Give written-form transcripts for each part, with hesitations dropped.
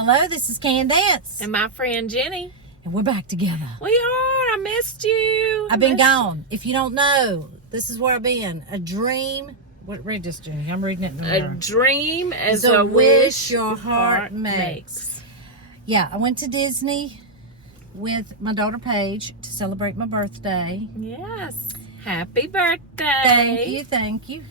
Hello, this is Candace. And my friend Jenny. And we're back together. We are. I missed you. I've been gone. If you don't know, this is where I've been. A dream. Read this, Jenny. I'm reading it in the mirror. A dream is a wish your heart makes. Yeah, I went to Disney with my daughter Paige to celebrate my birthday. Yes. Happy birthday. Thank you.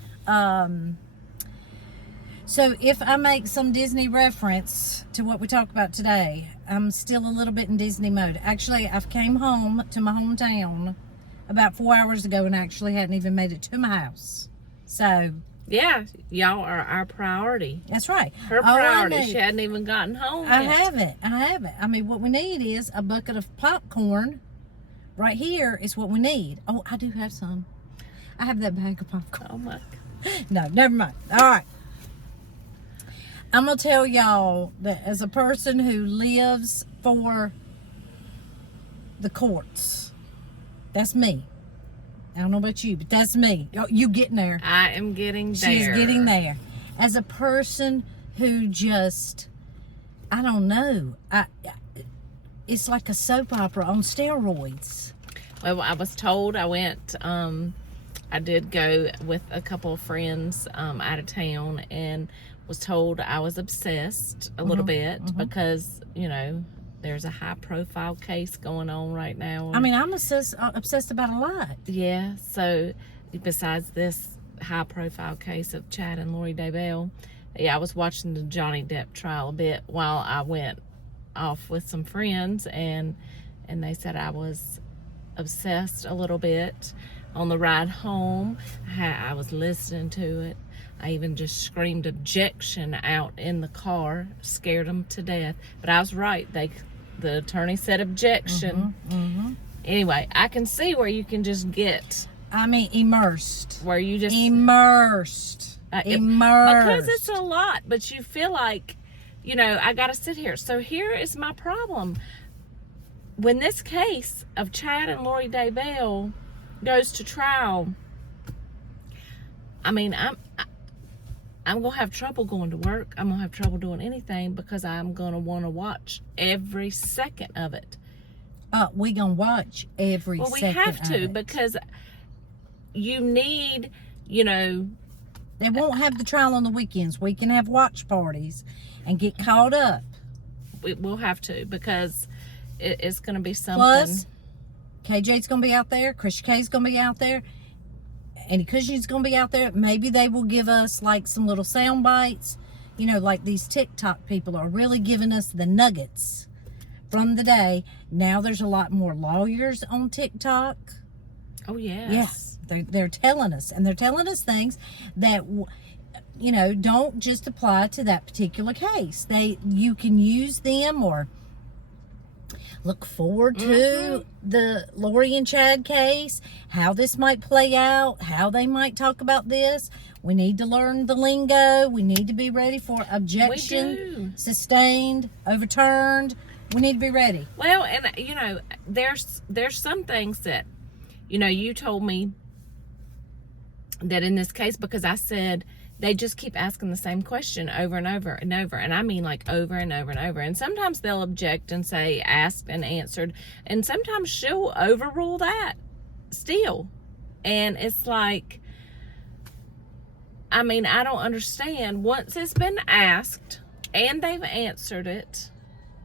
So if I make some Disney reference to what we talk about today, I'm still a little bit in Disney mode. Actually, I've came home to my hometown about 4 hours ago and actually hadn't even made it to my house. So yeah, y'all are our priority. That's right. Her priority. She hadn't even gotten home yet. I haven't. I mean, what we need is a bucket of popcorn. Right here is what we need. Oh, I do have some. I have that bag of popcorn. Oh my God. No, never mind. All right. I'm going to tell y'all that as a person who lives for the courts, that's me. I don't know about you, but that's me. You getting there. I am getting there. She's getting there. As a person who just, I don't know, it's like a soap opera on steroids. Well, I was told I did go with a couple of friends out of town and was told I was obsessed a little bit because, you know, there's a high profile case going on right now. I mean, I'm obsessed about a lot. Yeah, so besides this high profile case of Chad and Lori Daybell, yeah, I was watching the Johnny Depp trial a bit while I went off with some friends, and they said I was obsessed a little bit. On the ride home, I was listening to it. I even just screamed objection out in the car, scared them to death. But I was right. The attorney said objection. Anyway, I can see where you can just get... immersed. Where you just... Immersed. Because it's a lot, but you feel like, you know, I got to sit here. So here is my problem. When this case of Chad and Lori Daybell goes to trial, I mean, I'm going to have trouble going to work. I'm going to have trouble doing anything because I'm going to want to watch every second of it. We're going to watch every second of it. Well, we have to because you need, you know... They won't have the trial on the weekends. We can have watch parties and get caught up. We'll have to because it's going to be something. Plus, KJ's going to be out there. Chris K's going to be out there. And Cushion's going to be out there. Maybe they will give us like some little sound bites. You know, like these TikTok people are really giving us the nuggets from the day. Now there's a lot more lawyers on TikTok. Oh, yes. Yes. They're telling us. And they're telling us things that, you know, don't just apply to that particular case. You can use them or look forward to the Lori and Chad case, how this might play out, how they might talk about this. We need to learn the lingo. We need to be ready for objection, sustained, overturned. We need to be ready. Well, and you know, there's some things that, you know, you told me that in this case, because I said they just keep asking the same question over and over and over. And I mean like over and over and over. And sometimes they'll object and say asked and answered. And sometimes she'll overrule that still. And it's like, I mean, I don't understand. Once it's been asked and they've answered it,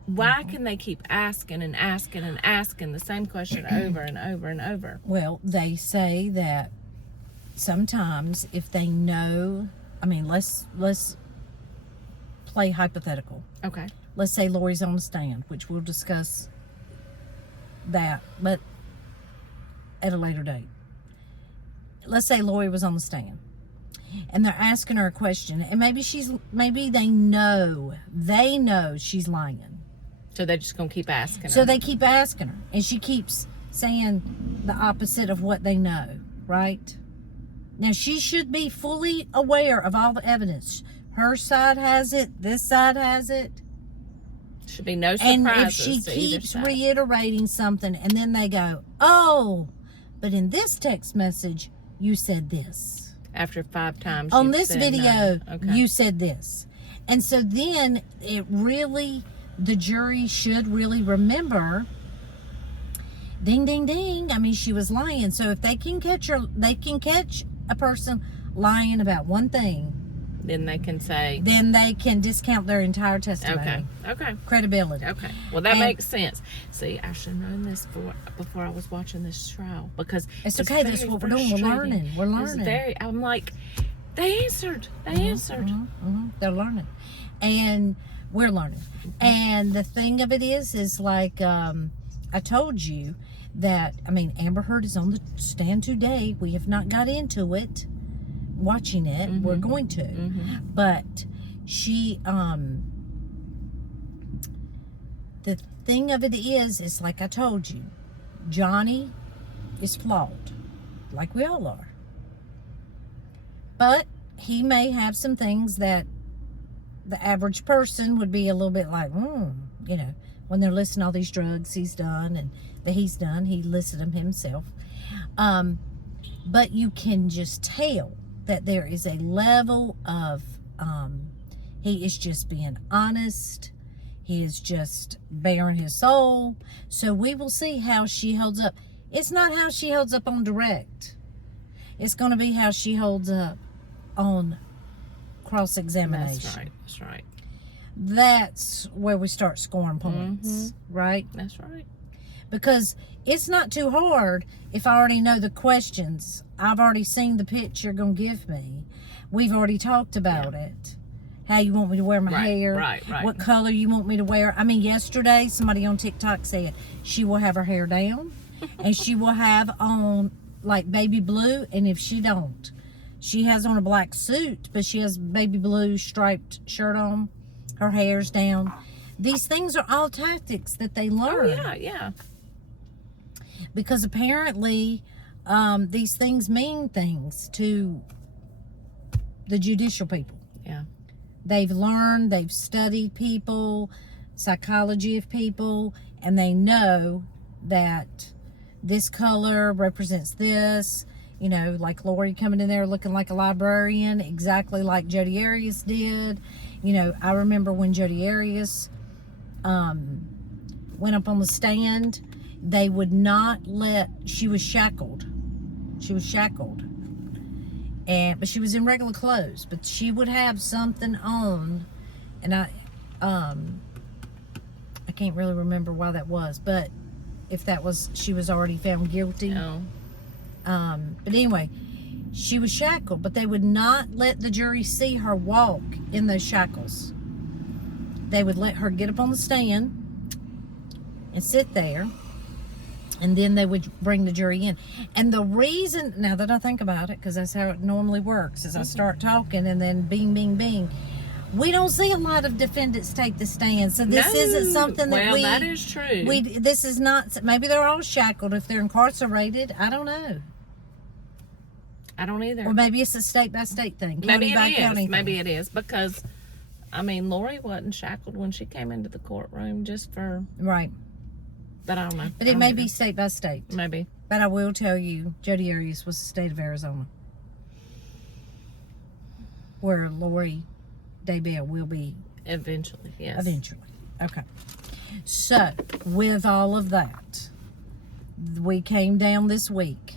why can they keep asking and asking and asking the same question over and over and over? Well, they say that sometimes if they know... I mean, let's play hypothetical. Okay. Let's say Lori's on the stand, which we'll discuss that, but at a later date. Let's say Lori was on the stand, and they're asking her a question, and maybe they know she's lying. So they're just gonna keep asking her. So they keep asking her, and she keeps saying the opposite of what they know, right? Now, she should be fully aware of all the evidence. Her side has it. This side has it. Should be no surprises. And if she keeps reiterating something and then they go, oh, but in this text message, you said this. After 5 times on this video, no. Okay. you said this. And so then the jury should really remember, ding, ding, ding. I mean, she was lying. So if they can catch a person lying about one thing, then they can discount their entire testimony. Okay. Credibility. Okay. Well, that makes sense. See, I should have known this before I was watching this trial, because it's okay. That's what we're doing. We're learning. I'm like, they answered. They're learning, and we're learning. And the thing of it is like I told you that, I mean, Amber Heard is on the stand today. We have not got into it, watching it. We're going to, but she the thing of it is like I told you, Johnny is flawed, like we all are, but he may have some things that the average person would be a little bit like, you know, when they're listing all these drugs he's done and that he's done. He listed them himself, but you can just tell that there is a level of he is just being honest. He is just bearing his soul. So we will see how she holds up. It's not how she holds up on direct. It's going to be how she holds up on cross-examination. That's right. That's where we start scoring points, right? That's right. Because it's not too hard if I already know the questions. I've already seen the pitch you're going to give me. We've already talked about it. How you want me to wear my hair. Right. What color you want me to wear. I mean, yesterday, somebody on TikTok said she will have her hair down. And she will have on, like, baby blue. And if she don't, she has on a black suit, but she has baby blue striped shirt on. Her hair's down. These things are all tactics that they learn. Oh, yeah. Because apparently these things mean things to the judicial people. Yeah. They've learned, they've studied people, psychology of people, and they know that this color represents this. You know, like Lori coming in there looking like a librarian, exactly like Jodi Arias did. You know, I remember when Jodi Arias went up on the stand, they would not she was shackled. But she was in regular clothes, but she would have something on, and I can't really remember why that was, but if that was, she was already found guilty. No. But anyway, she was shackled, but they would not let the jury see her walk in those shackles. They would let her get up on the stand and sit there, and then they would bring the jury in. And the reason, now that I think about it, because that's how it normally works, is I start talking and then bing, bing, bing. We don't see a lot of defendants take the stand, so this isn't something that that is true. This is not, maybe they're all shackled if they're incarcerated. I don't know. I don't either. Or maybe it's a state-by-state thing. Maybe it is, because, I mean, Lori wasn't shackled when she came into the courtroom just for... Right. But I don't know. But it may be state-by-state. Maybe. But I will tell you, Jodi Arias was the state of Arizona, where Lori Daybell will be. Eventually, yes. Eventually. Okay. So, with all of that, we came down this week.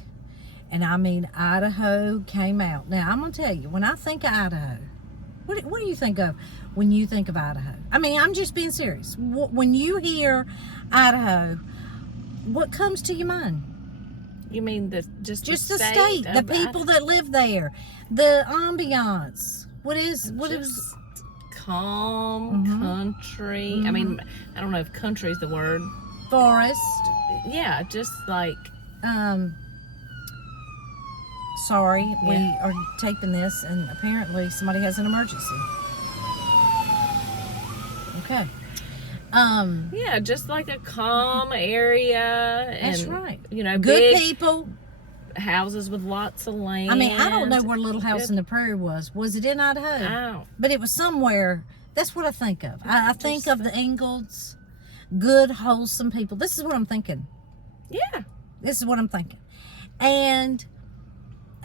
And I mean, Idaho came out. Now, I'm going to tell you, when I think of Idaho, what do you think of when you think of Idaho? I mean, I'm just being serious. When you hear Idaho, what comes to your mind? You mean just the state, the people that live there, the ambiance. What is calm country? I mean, I don't know if country is the word. Forest. Yeah, just like sorry, we are taping this, and apparently somebody has an emergency. Okay. Yeah, just like a calm area. That's and, right. You know, good big people. Houses with lots of land. I mean, I don't know where Little House in the Prairie was. Was it in Idaho? Oh. But it was somewhere. That's what I think of. I think of the Ingalls. Good, wholesome people. This is what I'm thinking. Yeah. This is what I'm thinking. And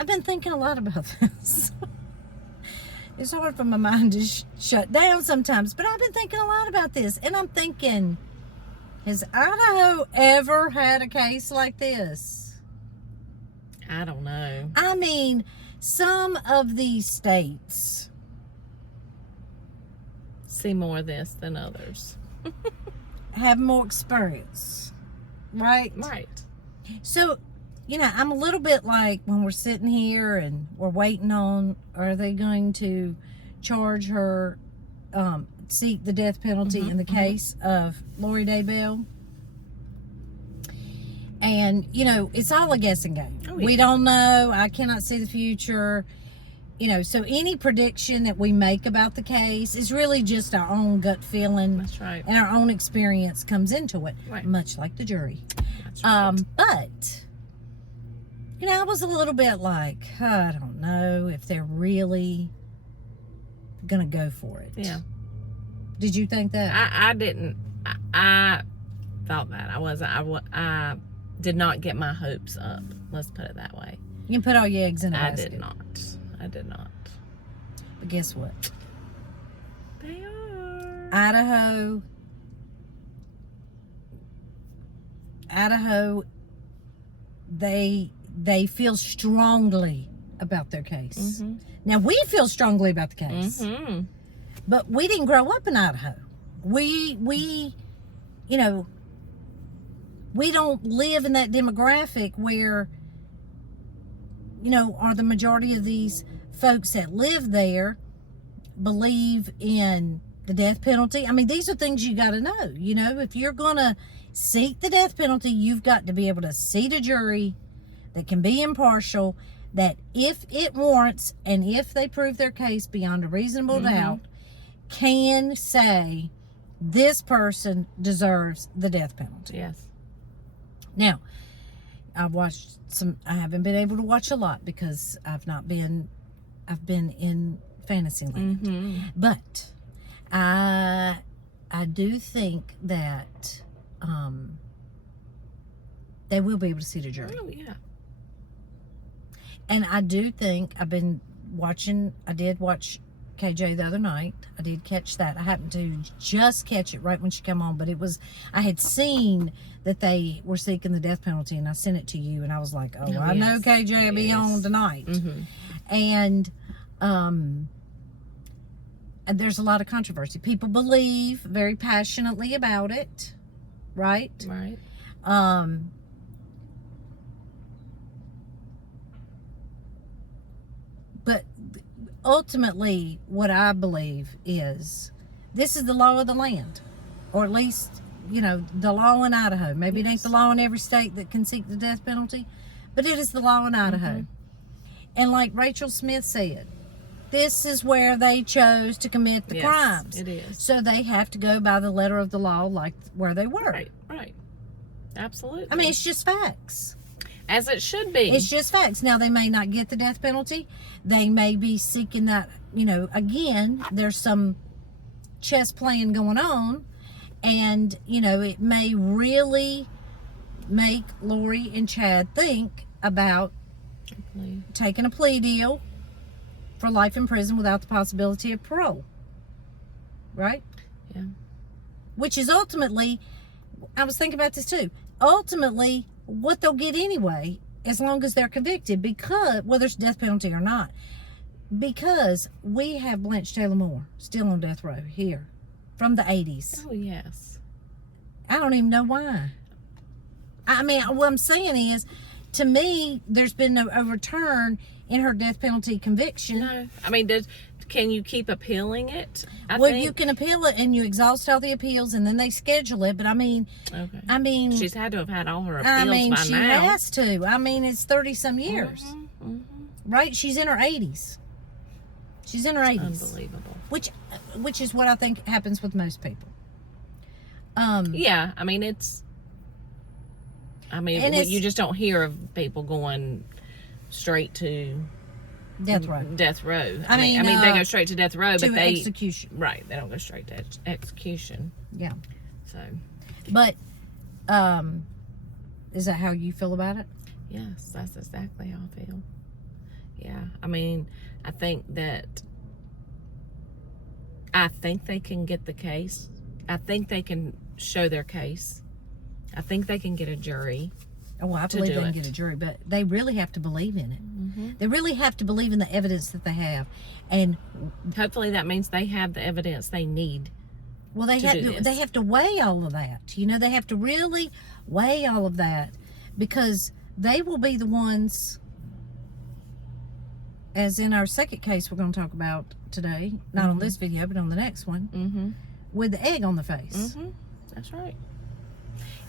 I've been thinking a lot about this. It's hard for my mind to shut down sometimes, but I've been thinking a lot about this, and I'm thinking, has Idaho ever had a case like this? I don't know. I mean, some of these states See more of this than others. have more experience, right? Right. So, I'm a little bit like when we're sitting here and we're waiting on, are they going to charge her, seek the death penalty in the case of Lori Daybell? And, it's all a guessing game. Oh, yeah. We don't know. I cannot see the future. So any prediction that we make about the case is really just our own gut feeling. That's right. And our own experience comes into it. Right. Much like the jury. That's right. But, I was a little bit like, I don't know if they're really going to go for it. Yeah. Did you think that? I didn't. I thought that. I did not get my hopes up. Let's put it that way. You can put all your eggs in a I basket. I did not. But guess what? They are. Idaho, they feel strongly about their case. Now, we feel strongly about the case. But we didn't grow up in Idaho. We don't live in that demographic where, are the majority of these folks that live there believe in the death penalty. I mean, these are things you got to know. If you're going to seek the death penalty, you've got to be able to seat a jury that can be impartial, that if it warrants and if they prove their case beyond a reasonable doubt, can say this person deserves the death penalty. Yes. Now, I haven't been able to watch a lot because I've been in fantasy land. But I do think that they will be able to see the jury. Oh, yeah. And I do think I did watch KJ the other night. I did catch that. I happened to just catch it right when she came on, but I had seen that they were seeking the death penalty, and I sent it to you, and I was like, I know KJ will be on tonight. And there's a lot of controversy. People believe very passionately about it, right? Right. But ultimately, what I believe is this is the law of the land, or at least, the law in Idaho. Maybe it ain't the law in every state that can seek the death penalty, but it is the law in Idaho. And like Rachel Smith said, this is where they chose to commit the crimes. It is. So they have to go by the letter of the law, like where they were. Right. Absolutely. I mean, it's just facts. As it should be. It's just facts. Now, they may not get the death penalty. They may be seeking that, again, there's some chess playing going on. And, it may really make Lori and Chad think about taking a plea deal for life in prison without the possibility of parole. Right? Yeah. Which is ultimately, I was thinking about this too, ultimately what they'll get anyway, as long as they're convicted, because whether it's death penalty or not, because we have Blanche Taylor Moore still on death row here from the 80s. Oh, yes. I don't even know why. I mean, what I'm saying is, to me, there's been no overturn in her death penalty conviction. No. I mean, can you keep appealing it? You can appeal it and you exhaust all the appeals and then they schedule it. But I mean, she's had to have had all her appeals by now. She has to. I mean, it's 30 some years, right? She's in her 80s. She's in her 80s. Unbelievable. Which is what I think happens with most people. Yeah, I mean, you just don't hear of people going straight to death row. I mean, they go straight to death row, but they execution. Right, they don't go straight to execution. Yeah. So, but is that how you feel about it? Yes, that's exactly how I feel. Yeah, I mean, I think that I think they can get the case. I think they can show their case. I think they can get a jury. Oh, I believe they can get a jury, but they really have to believe in it. Mm-hmm. They really have to believe in the evidence that they have, and hopefully that means they have the evidence they need. Well, they have to weigh all of that. You know, they have to really weigh all of that, because they will be the ones, as in our second case we're going to talk about today, not on this video, but on the next one, with the egg on the face. That's right.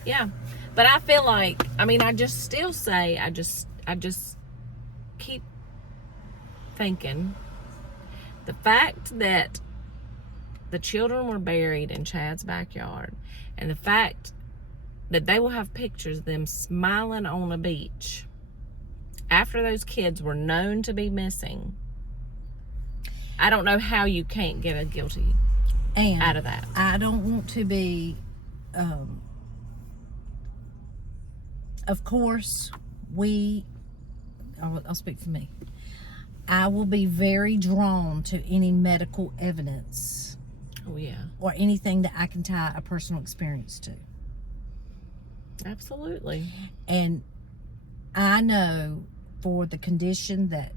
Yeah. But I feel like, I mean, I just still say, I just keep thinking the fact that the children were buried in Chad's backyard, and the fact that they will have pictures of them smiling on a beach after those kids were known to be missing, I don't know how you can't get a guilty out of that. I don't want to be, of course, I'll speak for me. I will be very drawn to any medical evidence. Oh, yeah. Or anything that I can tie a personal experience to. Absolutely. And I know for the condition that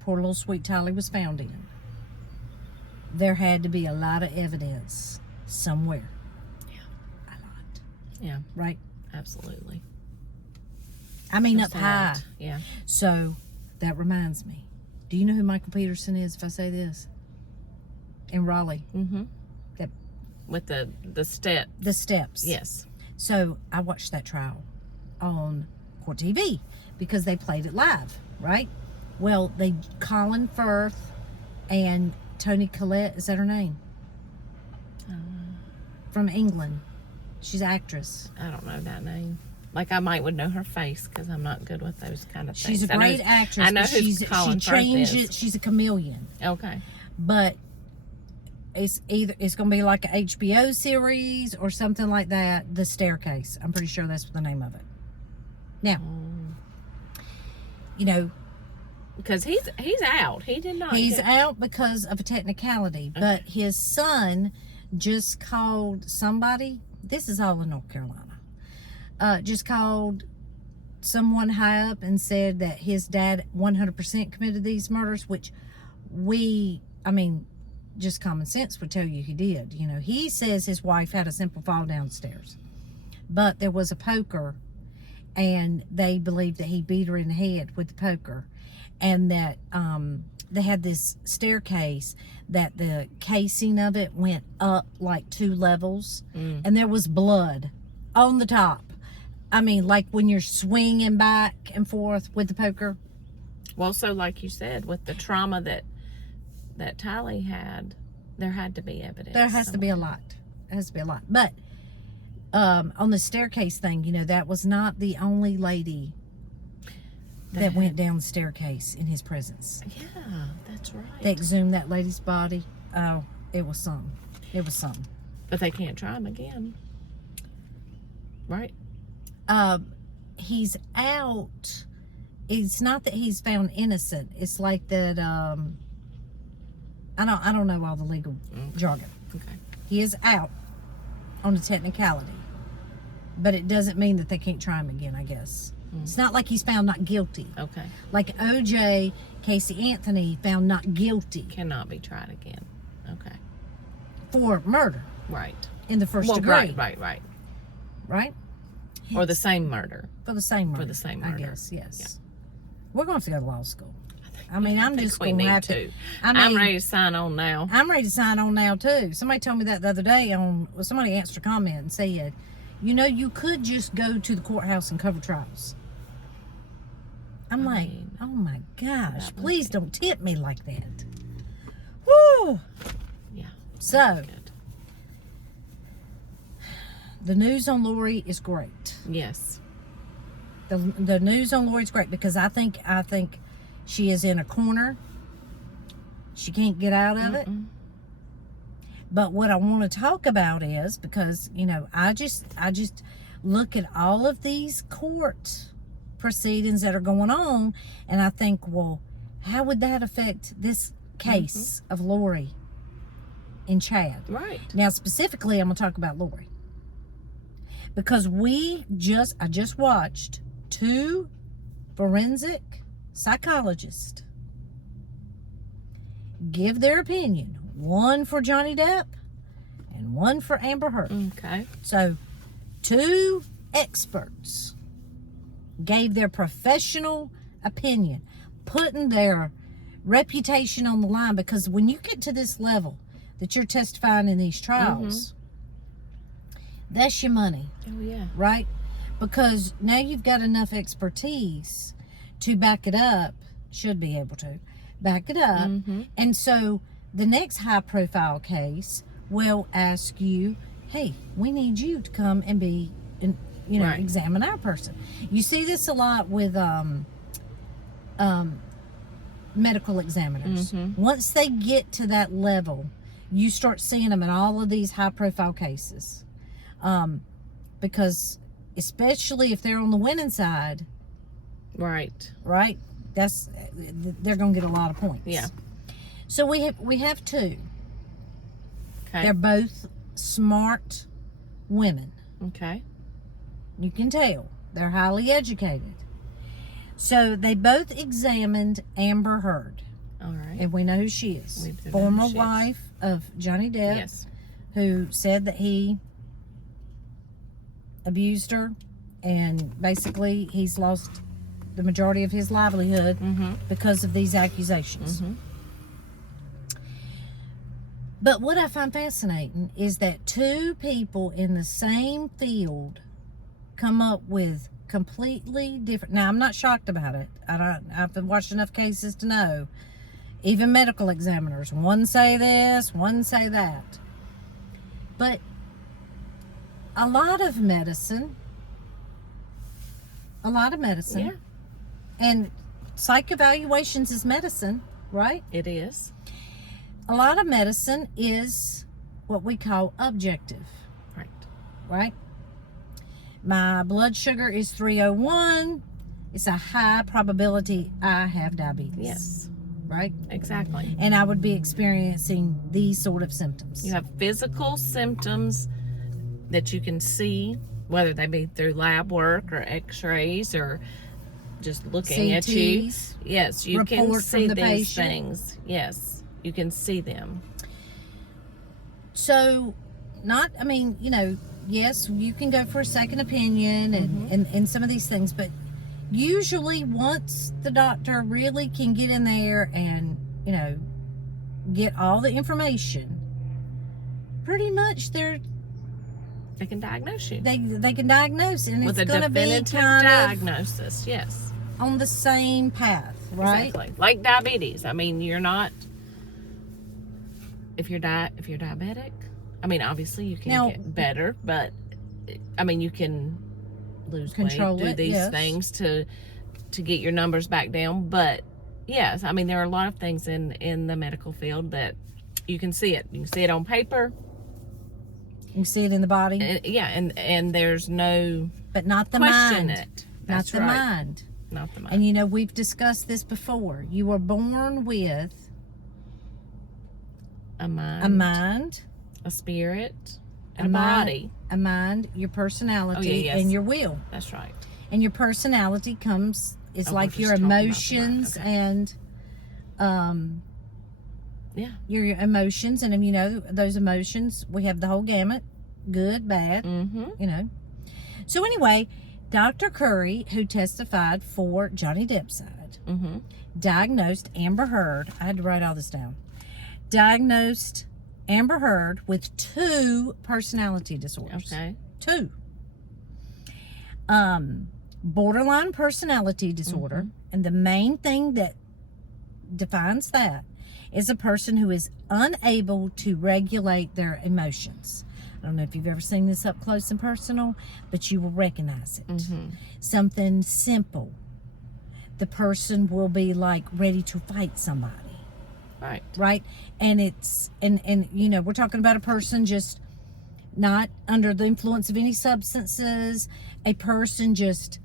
poor little sweet Tylee was found in, there had to be a lot of evidence somewhere. Yeah. A lot. Yeah. Right? Absolutely. I mean, Just up high. Yeah. So, that reminds me. Do you know who Michael Peterson is, if I say this? In Raleigh. That, with the step. The steps. Yes. So, I watched that trial on Court TV because they played it live, right? Well, Colin Firth and Toni Collette, is that her name? From England. She's an actress. I don't know that name. Like, I would know her face, because I'm not good with those kind of things. She's a great actress. I know who Colin Firth is. She's a chameleon. Okay. But it's going to be like an HBO series or something like that. The Staircase. I'm pretty sure that's the name of it. Now, you know, because he's out. He did not. He's out because of a technicality. Okay. But his son just called somebody. This is all in North Carolina. Just called someone high up and said that his dad 100% committed these murders, which just common sense would tell you he did. You know, he says his wife had a simple fall downstairs, but there was a poker, and they believed that he beat her in the head with the poker, and that they had this staircase that the casing of it went up like 2 levels, and there was blood on the top. I mean, like when you're swinging back and forth with the poker. Well, so like you said, with the trauma that Tylee had, there had to be evidence. There has to be a lot. There has to be a lot. But on the staircase thing, you know, that was not the only lady that went down the staircase in his presence. Yeah, that's right. They exhumed that lady's body. Oh, it was something. It was something. But they can't try him again. Right? He's out. It's not that he's found innocent. It's like that, I don't know all the legal jargon. Okay. He is out on a technicality. But it doesn't mean that they can't try him again, I guess. It's not like he's found not guilty. Okay. Like OJ, Casey Anthony found not guilty. Cannot be tried again. Okay. For murder. Right. In the first degree. Right. Right? Or the same murder. For the same murder. For the same murder. I guess, yes. Yeah. We're going to have to go to law school. I'm just going to have to. I'm ready to sign on now. I'm ready to sign on now, too. Somebody told me that the other day somebody answered a comment and said, you know, you could just go to the courthouse and cover trials. I'm like, oh my gosh, please don't tip me like that. Woo! Yeah. So, the news on Lori is great. Yes. The news on Lori is great because I think she is in a corner. She can't get out of it. But what I want to talk about is, because, you know, I just look at all of these court proceedings that are going on, and I think, well, how would that affect this case of Lori? and Chad. Right. Now, specifically, I'm going to talk about Lori. Because I just watched 2 forensic psychologists give their opinion. One for Johnny Depp and one for Amber Heard. Okay. So, 2 experts gave their professional opinion, putting their reputation on the line, because when you get to this level that you're testifying in these trials, that's your money. Oh, yeah. Right? Because now you've got enough expertise to back it up, should be able to back it up. And so the next high profile case will ask you, hey, we need you to come and be, Right. examine our person. You see this a lot with medical examiners. Once they get to that level, you start seeing them in all of these high profile cases. Because especially if they're on the winning side, Right. they're going to get a lot of points. Yeah. So we have 2. Okay. They're both smart women. Okay. You can tell they're highly educated. So they both examined Amber Heard, All right. and we know who she is. We do know Former who she is. wife of Johnny Depp, Yes. who said that he abused her, and basically he's lost the majority of his livelihood because of these accusations. But what I find fascinating is that 2 people in the same field come up with completely different. Now, I'm not shocked about it. I've watched enough cases to know. Even medical examiners, one say this, one say that. But a lot of medicine, Yeah. and psych evaluations is medicine, right? It is. A lot of medicine is what we call objective, Right. right? My blood sugar is 301. It's a high probability I have diabetes. Yes. Right? Exactly. And I would be experiencing these sort of symptoms. You have physical symptoms that you can see, whether they be through lab work or x-rays or just looking at you. CTs, Yes, you can report see from the these patient. things. Yes, you can see them. So, yes, you can go for a second opinion and some of these things, but usually once the doctor really can get in there and, get all the information, pretty much they They can diagnose you can diagnose, and with it's a going to be definitive kind diagnosis. Yes, of on the same path, right? exactly. Like diabetes. I mean, you're not. If you're diabetic, I mean, obviously you can Now- get better, but I mean, you can lose Control weight, do it, these yes. things to get your numbers back down. But yes, I mean, there are a lot of things in the medical field that you can see it. You can see it on paper. You can see it in the body, And there's no but not the question mind. it. Not That's the right. mind. Not the mind. And we've discussed this before. You were born with A mind, a mind, a spirit, a and a body. your personality, yes. and your will. That's right. And your personality it's Oh, like we're your just talking about the mind. emotions Okay. and Yeah. your emotions, and those emotions, we have the whole gamut, good, bad, Mm-hmm. So anyway, Dr. Curry, who testified for Johnny Depp's side, Mm-hmm. diagnosed Amber Heard, I had to write all this down, diagnosed Amber Heard with 2 personality disorders. Okay. 2. Borderline personality disorder, and the main thing that defines that is a person who is unable to regulate their emotions. I don't know if you've ever seen this up close and personal, but you will recognize it. Something simple. The person will be like ready to fight somebody. Right. Right? And we're talking about a person just not under the influence of any substances, a person just,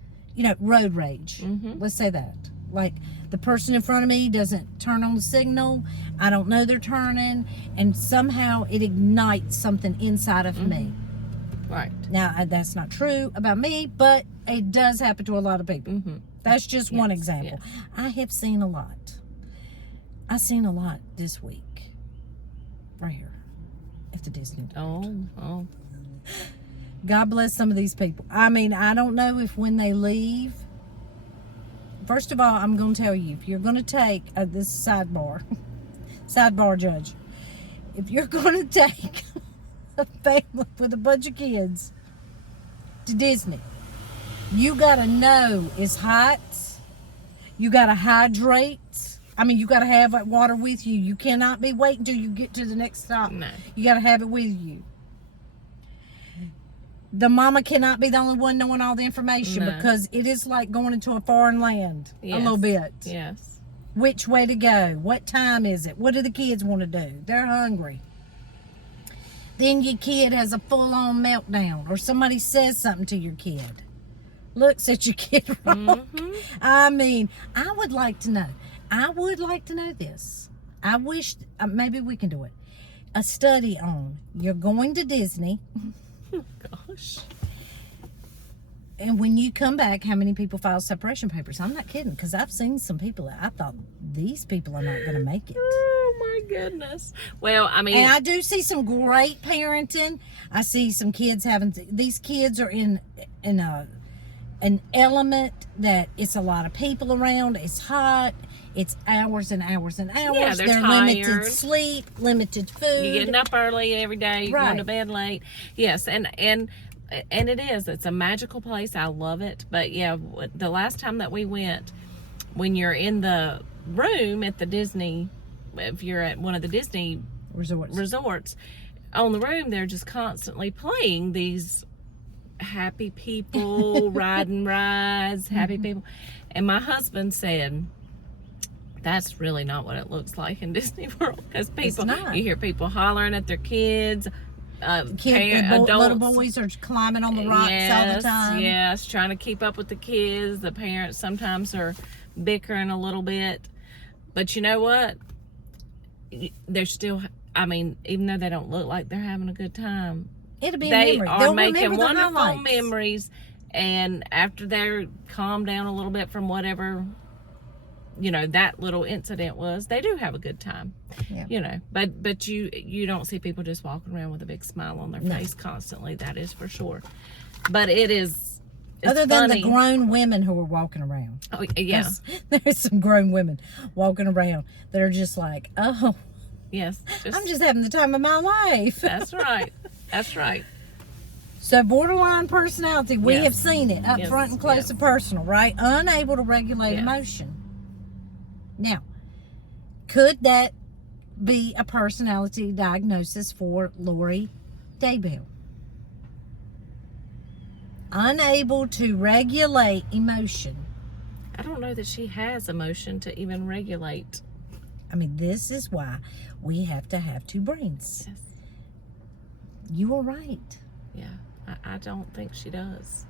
road rage. Let's say that. Like, the person in front of me doesn't turn on the signal. I don't know they're turning. And somehow it ignites something inside of me. Right. Now, that's not true about me, but it does happen to a lot of people. That's just one example. Yes. I have seen a lot. I've seen a lot this week. Right here. At the Disney. Oh. God bless some of these people. I mean, I don't know if when they leave. First of all, I'm going to tell you, if you're going to take this sidebar, judge, if you're going to take a family with a bunch of kids to Disney, you got to know it's hot. You got to hydrate. I mean, you got to have that water with you. You cannot be waiting until you get to the next stop. No. You got to have it with you. The mama cannot be the only one knowing all the information because it is like going into a foreign land a little bit. Yes. Which way to go? What time is it? What do the kids want to do? They're hungry. Then your kid has a full-on meltdown or somebody says something to your kid. Looks at your kid wrong. I mean, I would like to know. I would like to know this. I wish, maybe we can do it. A study on, you're going to Disney. Gosh. And when you come back, how many people file separation papers? I'm not kidding, because I've seen some people that I thought, these people are not going to make it. Oh, my goodness. Well, I mean. And I do see some great parenting. I see some kids these kids are in an element that it's a lot of people around. It's hot. It's hours and hours and hours. Yeah, they're tired. Limited sleep, limited food. You're getting up early every day. You're going to bed late. Yes, and it is. It's a magical place. I love it. But yeah, the last time that we went, when you're in the room at the Disney, if you're at one of the Disney resorts, on the room, they're just constantly playing these happy people, riding rides, happy people. And my husband said, that's really not what it looks like in Disney World, because you hear people hollering at their kids. Adults, little boys are climbing on the rocks all the time. Yes, trying to keep up with the kids. The parents sometimes are bickering a little bit. But you know what? They're still, I mean, even though they don't look like they're having a good time, it'll be a memory. Are making wonderful memories. And after they're calmed down a little bit from whatever, that little incident was, they do have a good time. Yeah. But you don't see people just walking around with a big smile on their face constantly. That is for sure. But it's other than the grown women who are walking around. Oh yeah. There's some grown women walking around that are just like, oh yes, I'm just having the time of my life. That's right. That's right. So borderline personality, we have seen it up front and close and personal, right? Unable to regulate emotion. Now, could that be a personality diagnosis for Lori Daybell? Unable to regulate emotion. I don't know that she has emotion to even regulate. I mean, this is why we have to have two brains. Yes. You are right. Yeah, I don't think she does.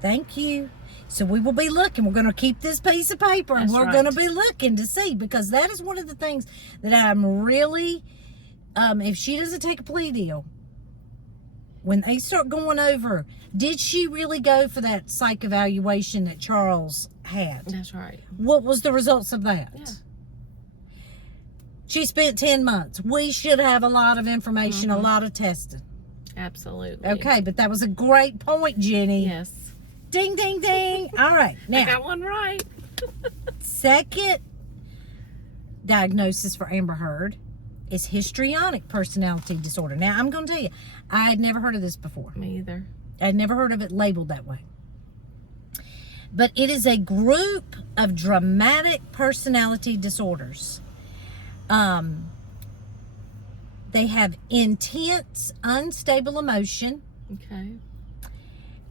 Thank you. So we will be looking. We're going to keep this piece of paper and we're going to be looking to see, because that is one of the things that I'm really, if she doesn't take a plea deal, when they start going over, did she really go for that psych evaluation that Charles had? That's right. What was the results of that? Yeah. She spent 10 months. We should have a lot of information, a lot of testing. Absolutely. Okay, but that was a great point, Jenny. Yes. Ding, ding, ding. All right. Now, I got one right. second diagnosis for Amber Heard is histrionic personality disorder. Now, I'm going to tell you, I had never heard of this before. Me either. I had never heard of it labeled that way. But it is a group of dramatic personality disorders. They have intense, unstable emotion. Okay.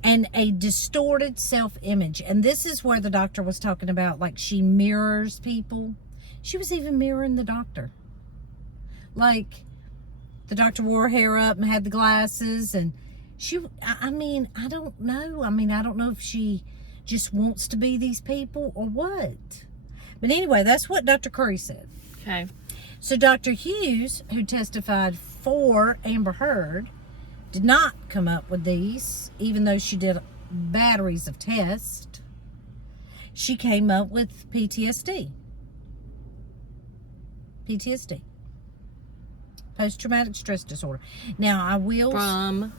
And a distorted self-image. And this is where the doctor was talking about, like, she mirrors people. She was even mirroring the doctor. Like, the doctor wore her hair up and had the glasses, and I don't know. I don't know if she just wants to be these people or what? But anyway, that's what Dr. Curry said. Okay. So Dr. Hughes, who testified for Amber Heard, did not come up with these, even though she did batteries of tests. She came up with PTSD. PTSD. Post-traumatic stress disorder. Now, I will...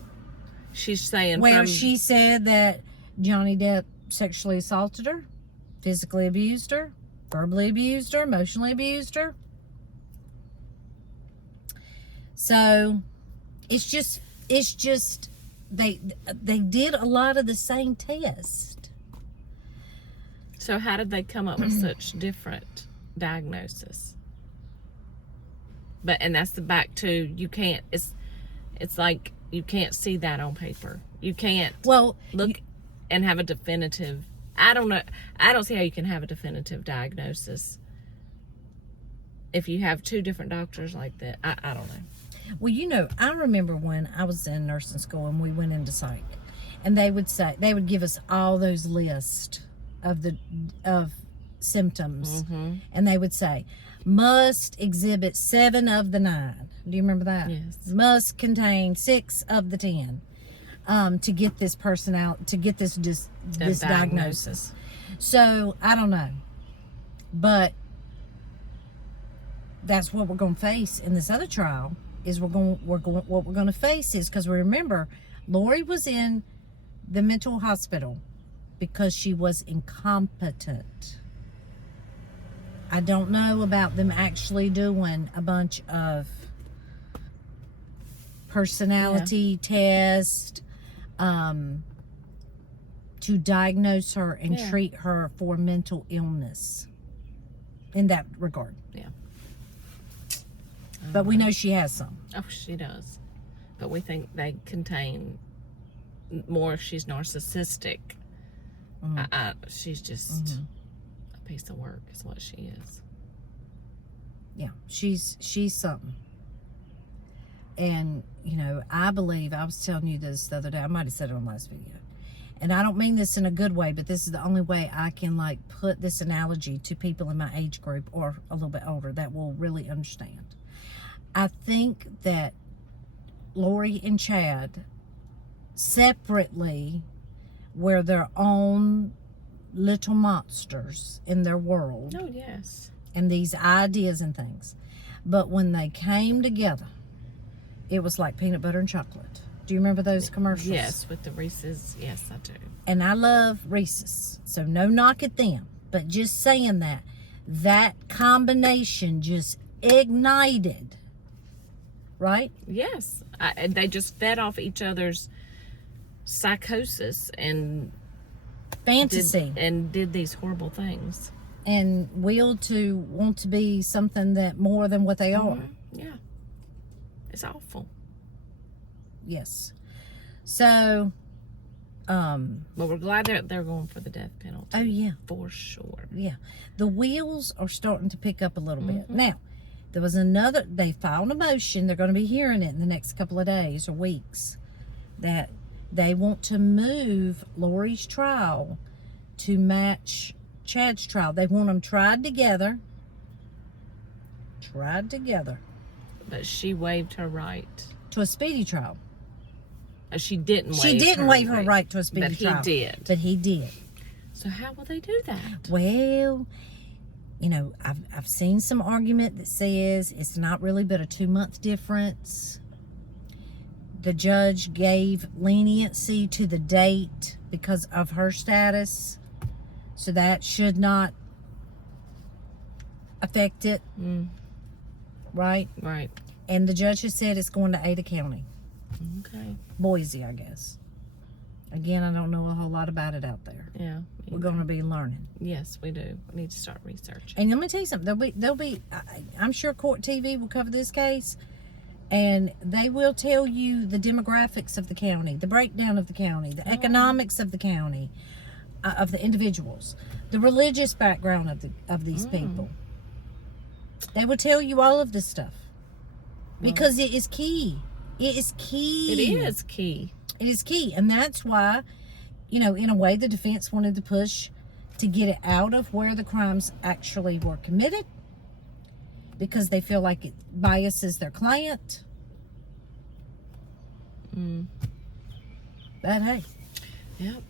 She's saying where she said that Johnny Depp sexually assaulted her, physically abused her, verbally abused her, emotionally abused her. So, it's just they did a lot of the same test. So how did they come up with such different diagnosis? And that's the back to, you can't, it's like you can't see that on paper. You can't look and have a definitive, I don't know, I don't see how you can have a definitive diagnosis if you have two different doctors like that. I don't know. Well, you know, I remember when I was in nursing school and we went into psych, and they would give us all those lists of symptoms, and they would say, must exhibit 7 of the 9. Do you remember that? Yes. Must contain 6 of the 10 to get this person out, to get this diagnosis. So I don't know, but that's what we're going to face in this other trial. Is what we're going to face is, because remember, Lori was in the mental hospital because she was incompetent. I don't know about them actually doing a bunch of personality tests to diagnose her and treat her for mental illness in that regard. Yeah. But we know she has some. Oh, she does. But we think they contain more if she's narcissistic. She's just a piece of work is what she is. Yeah, she's something. And, you know, I believe, I was telling you this the other day, I might have said it on the last video. And I don't mean this in a good way, but this is the only way I can, like, put this analogy to people in my age group or a little bit older that will really understand. I think that Lori and Chad separately were their own little monsters in their world. Oh, yes. And these ideas and things. But when they came together, it was like peanut butter and chocolate. Do you remember those commercials? Yes, with the Reese's. Yes, I do. And I love Reese's, so no knock at them. But just saying that combination just ignited. Right? Yes. They just fed off each other's psychosis and fantasy. Did these horrible things. And will to want to be something that more than what they are. Yeah. It's awful. Yes. So, but we're glad they're going for the death penalty. Oh, yeah. For sure. Yeah. The wheels are starting to pick up a little bit. Now, there was they filed a motion, they're going to be hearing it in the next couple of days or weeks, that they want to move Lori's trial to match Chad's trial. They want them tried together. But she waived her right. To a speedy trial. She didn't waive She didn't waive her right to a speedy trial. But he did. But he did. So how will they do that? Well, you know, I've seen some argument that says it's not really but a 2-month difference. The judge gave leniency to the date because of her status. So that should not affect it. Right? Right. And the judge has said it's going to Ada County. Okay. Boise, I guess. Again, I don't know a whole lot about it out there. Yeah. We're going to be learning. Yes, we do. We need to start researching. And let me tell you something. There'll be. I'm sure Court TV will cover this case, and they will tell you the demographics of the county, the breakdown of the county, the economics of the county, of the individuals, the religious background of these people. They will tell you all of this stuff because it is key. It is key. It is key. It is key, and that's why in a way, the defense wanted to push to get it out of where the crimes actually were committed because they feel like it biases their client. But hey. Yep.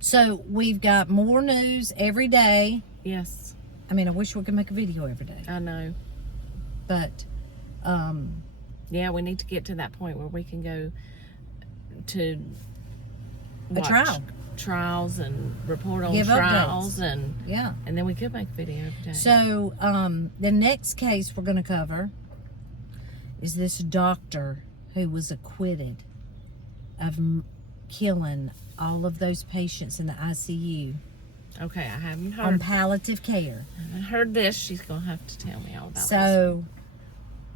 So we've got more news every day. Yes. I mean, I wish we could make a video every day. I know. But, yeah, we need to get to that point where we can go to a trial. Trials and report on Give trials updates. and then we could make a video every day. So, the next case we're going to cover is this doctor who was acquitted of killing all of those patients in the ICU. Okay, I haven't heard. On palliative care. I haven't heard this. She's going to have to tell me all about this. So,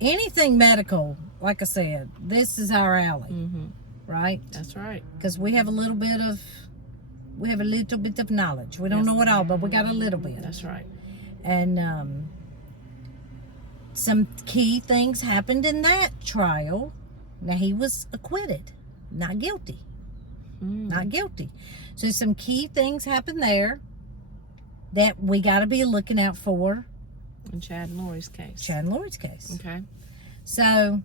anything medical, like I said, this is our alley. Right? That's right. Because we have a little bit of knowledge. We don't know it all, but we got a little bit. That's right. And some key things happened in that trial. Now, he was acquitted, not guilty. Not guilty. So some key things happened there that we got to be looking out for. In Chad and Lori's case. Chad and Lori's case. Okay. So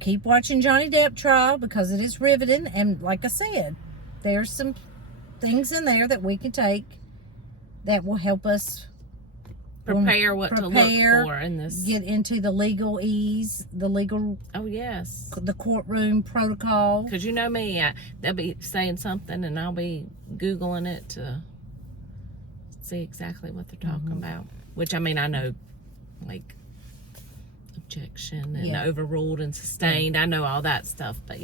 keep watching Johnny Depp trial because it is riveting. And like I said, there's some things in there that we can take that will help us prepare what to look for in this. Get into the legalese, Oh, yes. the courtroom protocol. Because you know me, they'll be saying something and I'll be Googling it to see exactly what they're talking about. Which, I mean, I know, like, objection and overruled and sustained. I know all that stuff. But,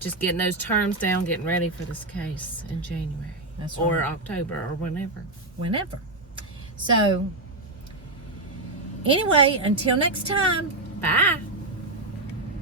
just getting those terms down, getting ready for this case in January. That's or right. October or whenever. So, anyway, until next time. Bye.